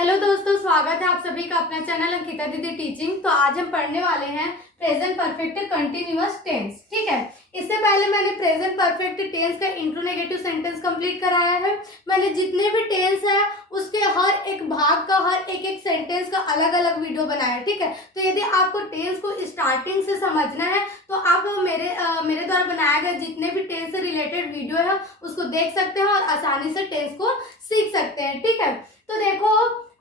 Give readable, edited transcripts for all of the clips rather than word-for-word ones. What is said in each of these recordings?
Hello दोस्तों, स्वागत है आप सभी का अपना चैनल अंकिता दीदी टीचिंग। तो आज हम पढ़ने वाले हैं प्रेजेंट परफेक्ट कंटिन्यूअस टेंस। ठीक है, इससे पहले मैंने प्रेजेंट परफेक्ट टेंस का इंट्रोनेगेटिव सेंटेंस कंप्लीट कराया है। मैंने जितने भी टेंस है उसके हर एक भाग का, हर एक सेंटेंस का अलग अलग वीडियो बनाया है। ठीक है, तो यदि आपको टेंस को स्टार्टिंग से समझना है तो आप मेरे द्वारा बनाया गया जितने भी टेंस से रिलेटेड वीडियो है उसको देख सकते हैं और आसानी से टेंस को सीख सकते हैं। ठीक है, तो देखो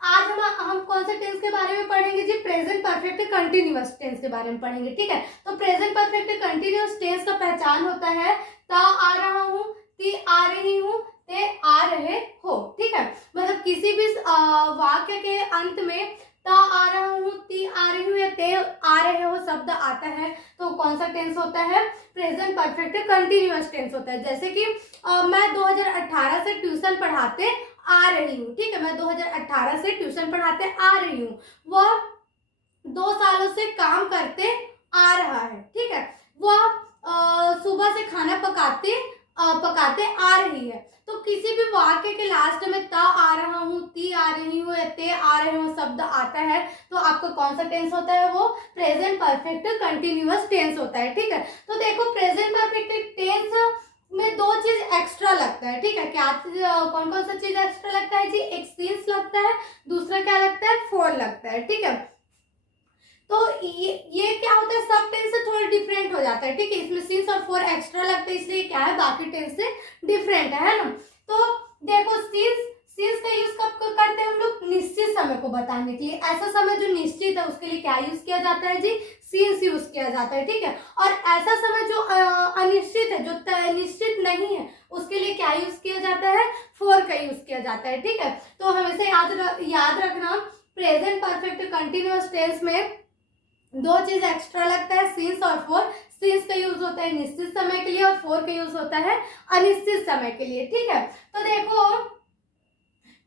आज हम कौन से टेंस के बारे में पढ़ेंगे जी? प्रेजेंट परफेक्ट कंटिन्यूअस टेंस के बारे में पढ़ेंगे। ठीक है, तो प्रेजेंट परफेक्ट कंटिन्यूअस टेंस का पहचान होता है ता आ रहा हूँ, ती आ रही हूँ, ते आ रहे हो। ठीक है, मतलब किसी भी वाक्य के अंत में ता आ रहा हूँ, ती आ रही हूँ या ते आ रहे हो शब्द आता है तो कौन सा टेंस होता है? प्रेजेंट परफेक्ट कंटिन्यूअस टेंस होता है। जैसे कि मैं 2018 से ट्यूशन पढ़ाते आ रही हूँ। ठीक है, मैं 2018 से ट्यूशन पढ़ाते आ रही हूँ। वह 2 सालों से काम करते आ रहा है। ठीक है, वह सुबह से खाना पकाते आ रही है। तो किसी भी वाक्य के लास्ट में ता आ रहा हूँ, ती आ रही हूँ या ते आ रहे हो शब्द आता है तो आपका कौन सा टेंस होता है? वो प्रेजेंट परफेक्ट कंटिन्यूअस टेंस होता है। ठीक है, तो देखो प्रेजेंट परफेक्ट टेंस में 2 चीज एक्स्ट्रा लगता है। ठीक है, क्या कौन कौन सा चीज एक्स्ट्रा लगता है जी? एक सीन्स लगता है, दूसरा क्या लगता है? फोर लगता है। ठीक है, तो ये क्या होता है? सब टेंस से थोड़ा डिफरेंट हो जाता है। ठीक है, इसमें सीन्स और फोर एक्स्ट्रा लगता है इसलिए क्या है बाकी टेंस से डिफरेंट है ना। तो देखो सीन्स का यूज कब करते हैं हम लोग? निश्चित समय को बताने के लिए। ऐसा समय जो निश्चित है उसके लिए क्या यूज किया जाता है जी? सीन्स यूज किया जाता है। ठीक है, और ऐसा समय जो अनिश्चित है, जो निश्चित नहीं है, उसके लिए क्या यूज किया जाता है? फोर का यूज किया जाता है। ठीक है, तो हमेशा याद रखना प्रेजेंट परफेक्ट कंटिन्यूअस टेंस में 2 चीज एक्स्ट्रा लगता है, सीन्स और फोर। सीन्स का यूज होता है निश्चित समय के लिए और फोर का यूज होता है अनिश्चित समय के लिए। ठीक है, तो देखो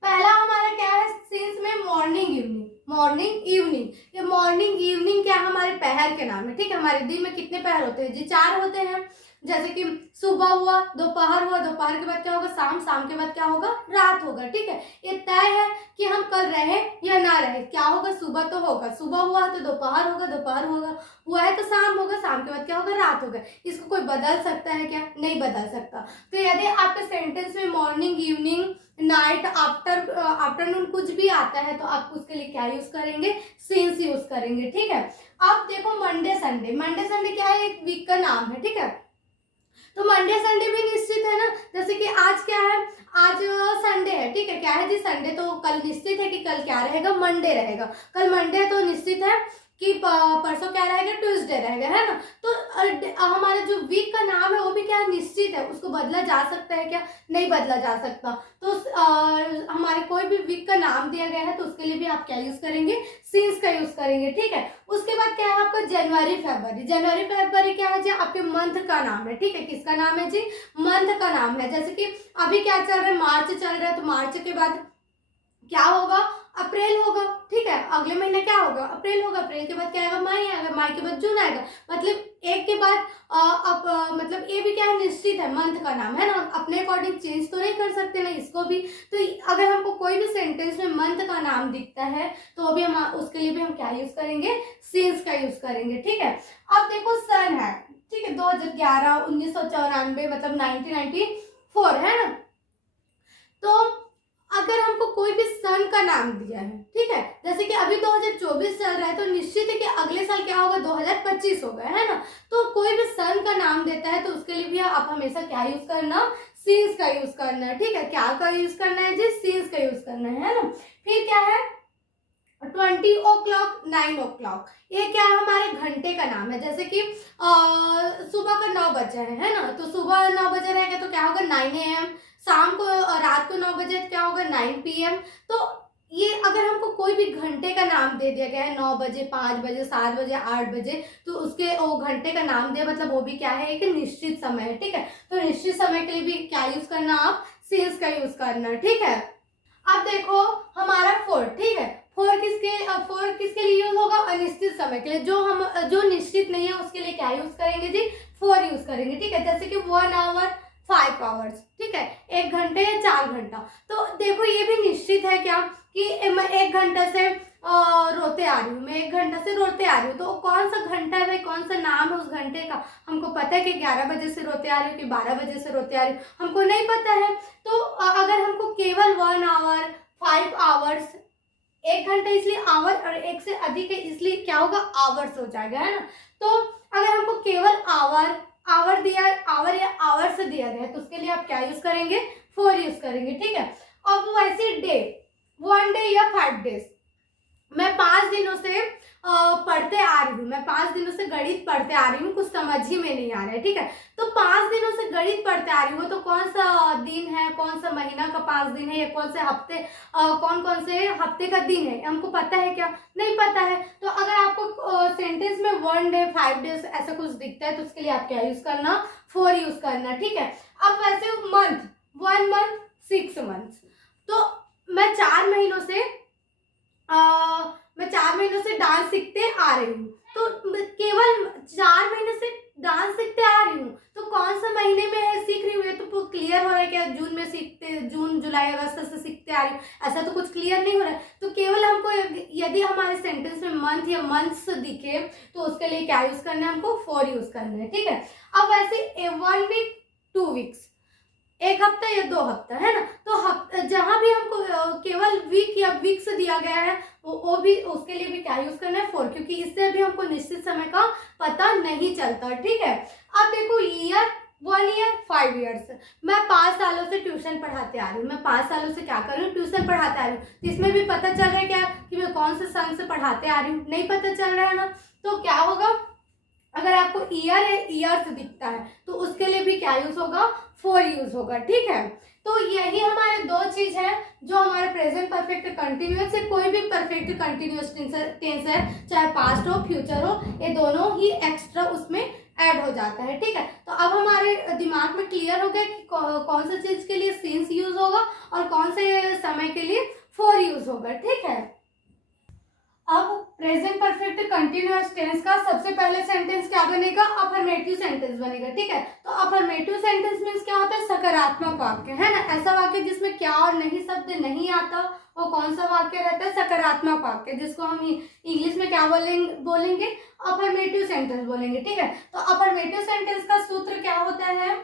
पहला हमारा क्या है सीन्स में? Morning evening. मॉर्निंग इवनिंग, ये मॉर्निंग इवनिंग क्या हमारे पहर के नाम है। ठीक है, हमारे दिन में कितने पहर होते हैं जी? 4 होते हैं। जैसे कि सुबह हुआ, दोपहर हुआ, दोपहर के बाद क्या होगा? शाम, शाम के बाद क्या होगा? रात होगा। ठीक है, ये तय है कि हम कल रहे या ना रहे। क्या होगा? सुबह तो होगा, सुबह हुआ तो दोपहर होगा, दोपहर हुआ है तो शाम होगा, शाम के बाद क्या होगा? रात होगा। इसको कोई बदल सकता है क्या? नहीं बदल सकता। तो यदि आपके सेंटेंस में मॉर्निंग, इवनिंग, नाइट, आफ्टरनून कुछ भी आता है तो आप उसके लिए क्या यूज करेंगे? सीन्स यूज करेंगे। ठीक है, अब देखो मंडे संडे। मंडे संडे क्या है? एक वीक का नाम है। ठीक है, तो मंडे संडे भी निश्चित है ना। जैसे कि आज क्या है? आज संडे है। ठीक है, क्या है जी? संडे। तो कल निश्चित है कि कल क्या रहेगा? मंडे रहेगा। कल मंडे है तो निश्चित है कि परसों क्या रहेगा? ट्यूसडे रहेगा, है ना। तो हमारा जो वीक का नाम है वो भी क्या है? निश्चित है। उसको बदला जा सकता है क्या? नहीं बदला जा सकता। तो हमारे कोई भी वीक का नाम दिया गया है तो उसके लिए भी आप क्या यूज करेंगे? सीन्स का यूज करेंगे। ठीक है, उसके बाद क्या है आपका? जनवरी फरवरी। जनवरी फरवरी क्या है जी? आपके मंथ का नाम है। ठीक है, किसका नाम है जी? मंथ का नाम है। जैसे कि अभी क्या चल रहा है? मार्च चल रहा है, तो मार्च के बाद क्या होगा? अप्रैल होगा। ठीक है, अगले महीने क्या होगा? अप्रैल होगा। अप्रैल के बाद क्या आएगा? मई आएगा। मई के बाद जून आएगा। मतलब एक के बाद मतलब ये भी क्या है? निश्चित है, मंथ का नाम है ना। अपने अकॉर्डिंग चेंज तो नहीं कर सकते ना इसको भी। तो अगर हमको कोई भी सेंटेंस में मंथ का नाम दिखता है तो भी हम उसके लिए भी हम क्या यूज करेंगे? सीन्स का यूज करेंगे। ठीक है, अब देखो सन है। ठीक है, 2011, 1994 मतलब 1994 है ना। तो अगर हमको कोई भी सन का नाम दिया है, ठीक है, जैसे कि अभी 2024 चल रहा है तो निश्चित है कि अगले साल क्या होगा? 2025 होगा, है ना। तो कोई भी सन का नाम देता है तो उसके लिए भी आप हमेशा क्या यूज करना? सीन्स का यूज करना है। ठीक है, क्या का यूज करना है जी? सीन्स का यूज करना है ना। फिर क्या है? 20 o'clock, 9 o'clock, ये क्या है? हमारे घंटे का नाम है। जैसे कि सुबह का 9 बजे है ना, तो सुबह 9 बजे रहेगा तो क्या होगा? 9 AM। शाम को रात को 9 बजे क्या होगा? 9 PM। तो ये अगर हमको कोई भी घंटे का नाम दे दिया गया है 9 बजे, 5 बजे, 7 बजे, 8 बजे, तो उसके वो घंटे का नाम दिया मतलब वो भी क्या है? एक निश्चित समय है। ठीक है, तो निश्चित समय के लिए भी क्या यूज करना? आप सीन्स का यूज करना। ठीक है, अब देखो हमारा फोर। ठीक है, फोर किसके लिए यूज होगा? अनिश्चित समय के लिए। जो निश्चित नहीं है उसके लिए क्या यूज करेंगे जी? फोर यूज करेंगे। ठीक है, जैसे कि 1 hour, 5 hours। ठीक है, 1 घंटे या 4 घंटा। तो देखो ये भी निश्चित है क्या कि कि मैं 1 घंटे से रोते आ रही हूँ, मैं 1 घंटा से रोते आ रही हूँ, तो कौन सा घंटा है भाई, कौन सा नाम है उस घंटे का? हमको पता है कि 11 बजे से रोते आ रही हूँ कि 12 बजे से रोते आ रही हूँ, हमको नहीं पता है। तो अगर हमको केवल 1 आवर 5 आवर्स, 1 घंटा इसलिए आवर, और 1 से अधिक है इसलिए क्या होगा, आवर्स हो जाएगा, है ना। तो अगर हमको केवल आवर दिया, आवर या आवर्स दिया गया है, तो उसके लिए आप क्या यूज करेंगे, फॉर यूज करेंगे, ठीक है। अब वैसे डे, 1 डे या 5 डेज, मैं 5 दिनों से पढ़ते आ रही हूँ, मैं 5 दिनों से गणित पढ़ते आ रही हूँ, कुछ समझ ही में नहीं आ रहा है, ठीक है। तो 5 दिनों से गणित पढ़ते आ रही हूँ, तो कौन सा दिन है, कौन सा महीना का 5 दिन है, या कौन से हफ्ते, कौन कौन से हफ्ते का दिन है, हमको पता है क्या, नहीं पता है। तो अगर आपको सेंटेंस में 1 डे 5 डेज ऐसा कुछ दिखता है, तो उसके लिए आप क्या यूज करना, फॉर यूज करना, ठीक है। अब वैसे मंथ, 1 मंथ 6 मंथ्स, तो मैं 4 महीनों से डांस सीखते आ रही हूँ, तो केवल 4 महीने से डांस सीखते आ रही हूँ, तो कौन सा महीने में है सीख रही हूँ, ये तो क्लियर हो रहा है क्या, जून में सीखते, जून जुलाई अगस्त से सीखते आ रही हूँ, ऐसा तो कुछ क्लियर नहीं हो रहा है। तो केवल हमको यदि हमारे सेंटेंस में मंथ या मंथ्स दिखे, तो उसके लिए क्या यूज करना है, हमको फॉर यूज करना है, ठीक है। अब वैसे 1 वीक 2 वीक्स, 1 हफ्ता या 2 हफ्ता, है ना। तो जहां भी हमको केवल वीक या वीक्स दिया गया है, वो भी, उसके लिए भी क्या यूज करना है, फॉर, क्योंकि इससे भी हमको निश्चित समय का पता नहीं चलता, ठीक है। अब देखो ईयर, 1 ईयर 5 ईयर्स, मैं 5 सालों से ट्यूशन पढ़ाते आ रही हूँ, मैं 5 सालों से क्या कर रही हूँ, ट्यूशन पढ़ाते आ रही हूँ, तो इसमें भी पता चल रहा है क्या कि मैं कौन से सन से पढ़ाते आ रही हूँ, नहीं पता चल रहा है ना। तो क्या होगा, अगर आपको ईयर है, ईयर्स दिखता है, तो उसके लिए भी क्या यूज होगा, फॉर यूज होगा, ठीक है। तो यही हमारे 2 चीज है जो हमारे प्रेजेंट परफेक्ट कंटिन्यूअस से, कोई भी परफेक्ट कंटिन्यूअस टेंस है, चाहे पास्ट हो फ्यूचर हो, ये दोनों ही एक्स्ट्रा उसमें ऐड हो जाता है, ठीक है। तो अब हमारे दिमाग में क्लियर हो गया कि कौन सा चीज के लिए सिंस यूज होगा और कौन से समय के लिए फॉर यूज होगा, ठीक है। अब प्रेजेंट परफेक्ट कंटिन्यूअस टेंस का सबसे पहले सेंटेंस क्या बनेगा, अफर्मेटिव सेंटेंस बनेगा, ठीक है। तो अफर्मेटिव सेंटेंस मींस क्या होता है, सकारात्मक वाक्य, है ना। ऐसा वाक्य जिसमें क्या और नहीं शब्द नहीं आता, वो कौन सा वाक्य रहता है, सकारात्मक वाक्य, जिसको हम इंग्लिश में क्या बोलेंगे, अफर्मेटिव सेंटेंस बोलेंगे, ठीक है। तो अफर्मेटिव सेंटेंस का सूत्र क्या होता है,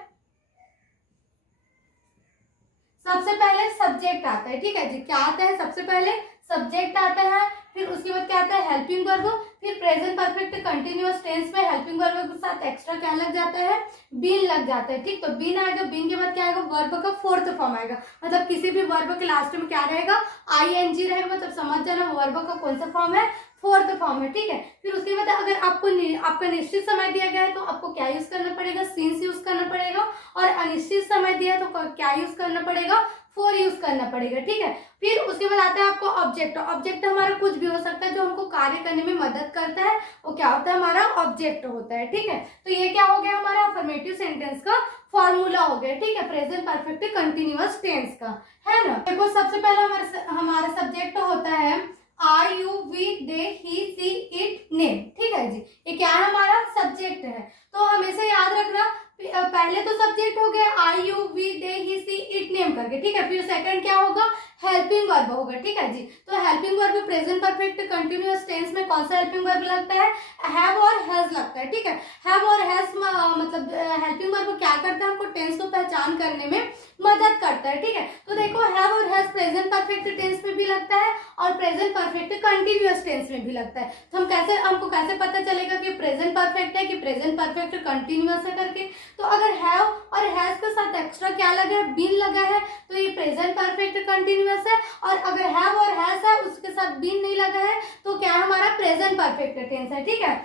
सबसे पहले सब्जेक्ट आता है, ठीक है जी। क्या आता है, सबसे पहले सब्जेक्ट आता है, फिर उसके बाद क्या आता है, हेल्पिंग वर्ब, फिर प्रेजेंट परफेक्ट कंटिन्यूअस टेंस में हेल्पिंग वर्ब के साथ एक्स्ट्रा क्या लग जाता है, बीन लग जाता है, ठीक। तो बीन आएगा, बीन के बाद क्या आएगा, वर्ब का 4th फॉर्म आएगा, मतलब किसी भी वर्ब के लास्ट में क्या रहेगा, आईएनजी रहेगा, मतलब समझ जाना वर्ब का कौन सा फॉर्म है, 4th फॉर्म है, ठीक है। फिर उसके बाद अगर आपका निश्चित समय दिया गया है, तो आपको क्या यूज करना पड़ेगा, सिंस यूज करना पड़ेगा, और अनिश्चित समय दिया है तो क्या यूज करना पड़ेगा, फॉर यूज करना पड़ेगा, ठीक है। फिर उसके बाद आता है आपको ऑब्जेक्ट, ऑब्जेक्ट हमारा कुछ भी हो सकता है जो हमको कार्य करने में मदद करता है, वो क्या होता है, हमारा ऑब्जेक्ट होता है, ठीक है। तो ये क्या हो गया, हमारा अफर्मेटिव सेंटेंस का फॉर्मूला हो गया, ठीक है, प्रेजेंट परफेक्ट कंटिन्यूअस टेंस का, है ना। देखो सबसे पहले हमारा सब्जेक्ट होता है I you we they he she it name, ठीक है जी। ये क्या है, हमारा सब्जेक्ट है। तो हमेशा याद रखना, पहले तो सब्जेक्ट हो गया I you we they he she it name करके, ठीक है। फिर सेकंड क्या होगा, हेल्पिंग वर्ब होगा, ठीक है जी। तो helping verb present perfect continuous tense में कौन सा हेल्पिंग वर्ब लगता है, हैव और हैज लगता है, ठीक है। हैव और हैज मतलब हेल्पिंग वर्ब क्या करता है, हमको टेंस को पहचान करने में मदद करता है, ठीक है। तो देखो हैव और हैज प्रेजेंट परफेक्ट टेंस में भी लगता है और प्रेजेंट परफेक्ट कंटिन्यूअस टेंस में भी लगता है। तो हमको कैसे पता चलेगा कि प्रेजेंट परफेक्ट है कि प्रेजेंट परफेक्ट कंटिन्यूअस है करके, तो अगर हैव और हैज के साथ एक्स्ट्रा क्या लगा है, बीन लगा है, तो ये प्रेजेंट परफेक्ट कंटिन्यूअस है। और अगर हैव और हैज है उसके साथ बीन नहीं लगा है, तो क्या हमारा प्रेजेंट परफेक्ट टेंस है, ठीक है।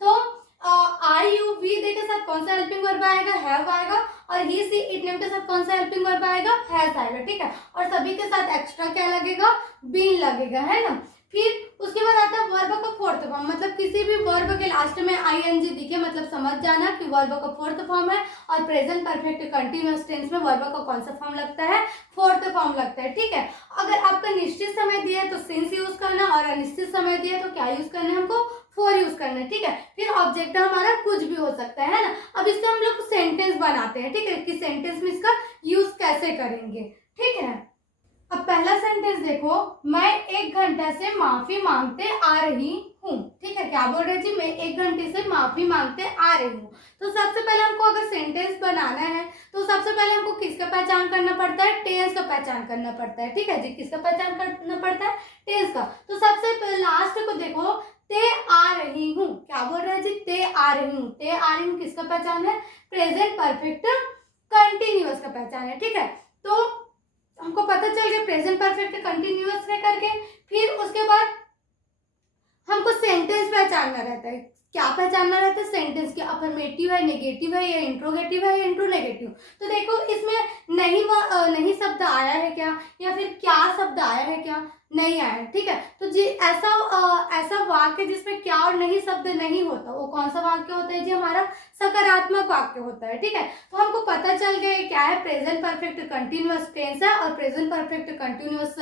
तो आई यू वी दे के साथ कौन सा हेल्पिंग वर्ब आएगा, हैव आएगा, और ही सी इट नेम के साथ कौन सा हेल्पिंग वर्ब आएगा, हैज आएगा, ठीक है। और सभी के साथ एक्स्ट्रा क्या लगेगा, बीन लगेगा, है ना। फिर उसके बाद आता है वर्ब का 4th फॉर्म, मतलब किसी भी वर्ब के लास्ट में आईएनजी दिखे, मतलब समझ जाना कि वर्ब का 4th फॉर्म है, और प्रेजेंट परफेक्ट कंटिन्यूअस टेंस में वर्ब का कौन सा फॉर्म लगता है, 4th फॉर्म लगता है, ठीक है। अगर आपका निश्चित समय दिया है तो सिंस यूज करना, और अनिश्चित समय दिया है तो क्या यूज करना है, हमको फॉर यूज करना है, ठीक है। फिर ऑब्जेक्ट हमारा कुछ भी हो सकता है ना। अब इससे हम लोग सेंटेंस बनाते हैं, ठीक है, कि सेंटेंस में इसका यूज कैसे करेंगे, ठीक है। अब पहला सेंटेंस देखो, मैं 1 घंटा से माफी मांगते आ रही हूँ। ठीक है, क्या बोल रहे जी, मैं 1 घंटे से माफी मांगते आ रही हूँ। तो सबसे पहले हमको अगर सेंटेंस बनाना है तो सबसे पहले हमको किसका पहचान करना पड़ता है, टेंस का पहचान करना पड़ता है। ठीक है जी, किसका पहचान करना पड़ता है, टेंस का। तो सबसे लास्ट को देखो, ते आ रही हूँ, क्या बोल रहे हैं जी, ते आ रही हूँ। ते आ रही हूँ किसका पहचान है, प्रेजेंट परफेक्ट कंटिन्यूअस का पहचान है। ठीक है, तो हमको पता चल गया प्रेजेंट परफेक्ट कंटिन्यूअस है करके। फिर उसके बाद हमको सेंटेंस पहचानना रहता है। क्या पहचानना रहता है, सेंटेंस की अफर्मेटिव है, नेगेटिव है, या इंट्रोगेटिव है, या इंट्रोनेगेटिव। तो देखो इसमें नहीं शब्द आया है क्या, या फिर क्या शब्द आया है क्या, नहीं आया है। ठीक है, तो जी ऐसा वाक्य जिसमें क्या और नहीं शब्द नहीं होता, वो कौन सा वाक्य होता है जी, हमारा सकारात्मक वाक्य होता है। ठीक है, तो हमको पता चल गया क्या है, प्रेजेंट परफेक्ट कंटिन्यूअस टेंस है, और प्रेजेंट परफेक्ट कंटिन्यूअस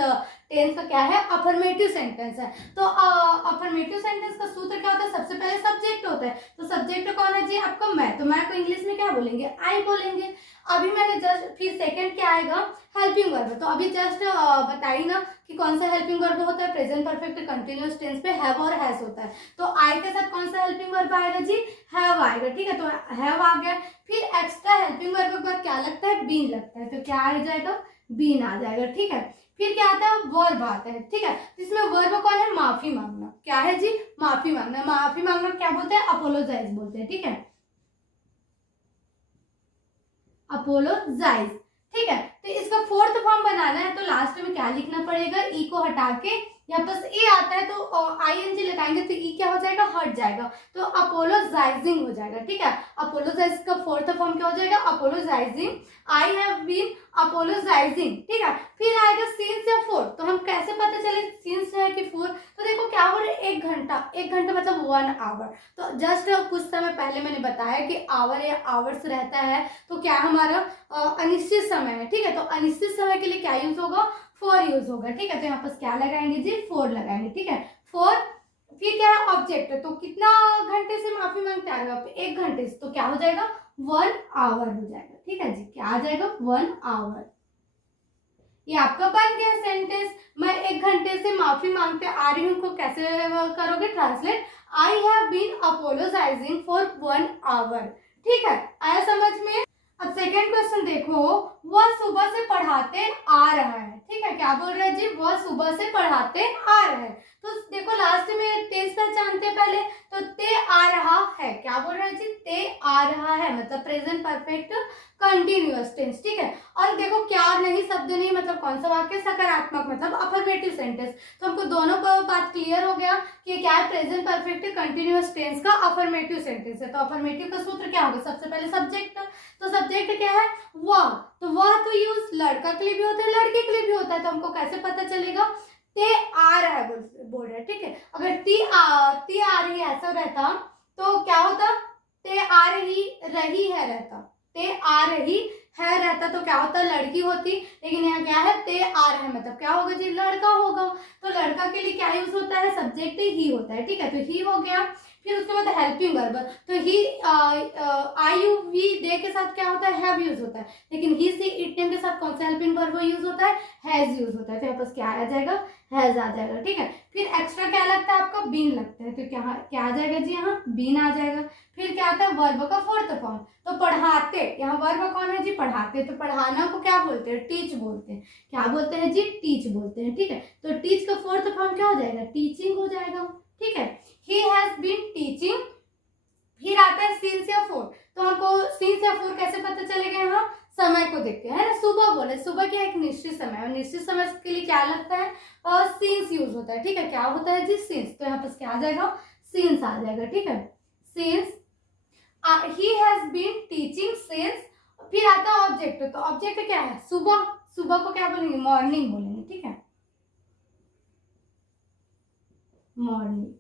टेंस का क्या है, अफर्मेटिव सेंटेंस है। तो अफर्मेटिव सेंटेंस का सूत्र क्या होता है, सबसे पहले सब्जेक्ट होता है। तो सब्जेक्ट कौन है जी, आपका मैं। तो मैं को इंग्लिश में क्या बोलेंगे, आई बोलेंगे। अभी मैंने जस्ट, फिर सेकंड क्या आएगा, हेल्पिंग वर्ब। तो अभी जस्ट बताई ना कि कौन सा हेल्पिंग वर्ब होता है, प्रेजेंट परफेक्ट कंटिन्यूअस टेंस पे हैव और हैज होता है। तो आई के साथ कौन सा हेल्पिंग वर्ब आएगा जी, हैव आएगा। ठीक है, तो हैव आ गया। फिर एक्स्ट्रा हेल्पिंग वर्ब के बाद क्या लगता है, बीन लगता है। तो क्या आ जाएगा, बीन आ जाएगा। ठीक है, फिर क्या आता है, वर्ब आता है। ठीक है, इसमें वर्ब कौन है, माफी मांगना। क्या है जी, माफी मांगना। माफी मांगना क्या बोलते हैं, अपोलोजाइज बोलते हैं। ठीक है, अपोलोजाइज। ठीक है, तो इसका फोर्थ फॉर्म बनाना है तो लास्ट में क्या लिखना पड़ेगा, ई को हटा के, यहाँ पर ए आता है तो आईएनजी लगाएंगे तो ई क्या हो जाएगा, हट जाएगा। तो अपोलोजाइजिंग हो जाएगा। ठीक है, अपोलोजाइज का फोर्थ फॉर्म क्या हो जाएगा, apologizing. I have been apologizing. ठीक है, फिर आएगा सिंस या फोर। तो हम कैसे पता चले सिंस है कि फोर, तो देखो क्या हो रहा है, 1 घंटा। 1 घंटा मतलब 1 आवर। तो जस्ट कुछ समय पहले मैंने बताया कि आवर या आवर्स रहता है, तो क्या हमारा अनिश्चित समय है। ठीक है, तो अनिश्चित समय के लिए क्या यूज होगा, फॉर यूज होगा। ठीक है, तो यहाँ पर क्या लगाएंगे जी, फॉर लगाएंगे। ठीक है, फॉर। फिर क्या है, ऑब्जेक्ट। तो कितना घंटे से माफी मांगते आ रहे हो आप, 1 घंटे से। तो क्या हो जाएगा, 1 आवर हो जाएगा। ठीक है जी, क्या आ जाएगा, 1 आवर। ये आपका बन गया सेंटेंस। मैं 1 घंटे से माफी मांगते आ रही हूँ को कैसे करोगे translate, I have been apologizing for 1 hour. ठीक है, आया समझ में। अब सेकेंड क्वेश्चन देखो, वह सुबह से पढ़ाते आ रहा है। ठीक है, क्या बोल रहे हैं जी, वह सुबह से पढ़ाते आ रहा है। तो देखो लास्ट में टेंस पहचानते हैं पहले, तो ते आ रहा है। क्या बोल रहे हैं जी, ते आ रहा है, मतलब प्रेजेंट परफेक्ट कंटिन्यूअस टेंस। ठीक है, और देखो क्या और नहीं शब्द नहीं, मतलब कौन सा वाक्य, सकारात्मक, मतलब अफर्मेटिव सेंटेंस। तो हमको दोनों का बात क्लियर हो गया कि क्या है, प्रेजेंट परफेक्ट कंटिन्यूअस टेंस का अफर्मेटिव सेंटेंस है। तो अफर्मेटिव का सूत्र क्या होगा, सबसे पहले सब्जेक्ट। तो सब्जेक्ट क्या है, वह। तो वह तो यूज लड़का के लिए भी होता है, लड़के के लिए भी होता है। तो हमको कैसे पता चलेगा, ते आ रहा है बोल रहे हैं। ठीक है, अगर ती आ रही है ऐसा रहता तो क्या होता, ते आ रही है रहता। ते आ रही है रहता तो क्या होता, लड़की होती। लेकिन यहाँ क्या है, ते आ रहा है, मतलब क्या होगा जी, लड़का होगा। तो लड़का के लिए क्या यूज होता है, सब्जेक्ट ही होता है। ठीक है, तो ही हो गया। फिर उसके बाद हेल्पिंग वर्ब। तो ही आई यू वी दे के साथ क्या होता है, हैव यूज होता है। लेकिन ही सी इट नेम के साथ कौन सा हेल्पिंग वर्ब यूज होता है, हैज यूज होता है। तो यहाँ पर क्या आ जाएगा, हैज आ जाएगा। ठीक है, फिर एक्स्ट्रा क्या लगता है आपका, बीन लगता है। तो क्या आ जाएगा जी, यहाँ बीन आ जाएगा। फिर क्या आता है, वर्ब का फोर्थ फॉर्म। तो पढ़ाते, यहाँ वर्ब कौन है जी, पढ़ाते। तो पढ़ाना को क्या बोलते हैं, टीच बोलते हैं। क्या बोलते हैं जी, टीच बोलते हैं। ठीक है, तो टीच का फोर्थ फॉर्म क्या हो जाएगा, टीचिंग हो जाएगा। ठीक है, ही हैज बीन टीचिंग। फिर आता है सिंस या फोर। तो हमको सिंस या फोर कैसे पता चलेगा, यहाँ समय को देखते हैं ना, सुबह बोले, सुबह क्या एक निश्चित समय, और निश्चित समय के लिए क्या लगता है, सिंस यूज होता है। ठीक है, क्या होता है जी, सिंस। तो यहाँ पर क्या आ जाएगा, सिंस आ जाएगा। ठीक है, since he has been teaching since. फिर आता है ऑब्जेक्ट। तो ऑब्जेक्ट क्या है, सुबह। सुबह को क्या बोलेंगे, मॉर्निंग बोलेंगे। ठीक है, मॉर्निंग।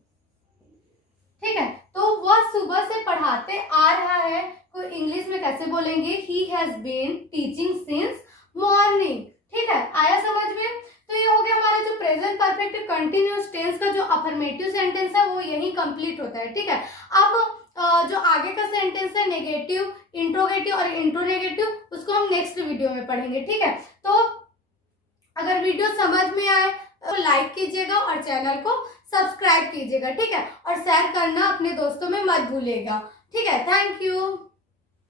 ठीक है, तो वह सुबह से पढ़ाते आ रहा है तो इंग्लिश में कैसे बोलेंगे, he has been teaching since morning. ठीक है, आया समझ में। तो ये हो गया हमारा जो प्रेजेंट परफेक्ट कंटिन्यूअस टेंस का जो अफर्मेटिव सेंटेंस है वो यही कंप्लीट होता है। ठीक है, अब जो आगे का सेंटेंस है नेगेटिव, इंट्रोगेटिव और इंट्रोनेगेटिव, उसको हम नेक्स्ट वीडियो में पढ़ेंगे। ठीक है, तो अगर वीडियो समझ में आए तो लाइक कीजिएगा और चैनल को सब्सक्राइब कीजिएगा, ठीक है, और शेयर करना अपने दोस्तों में मत भूलिएगा, ठीक है। Thank you.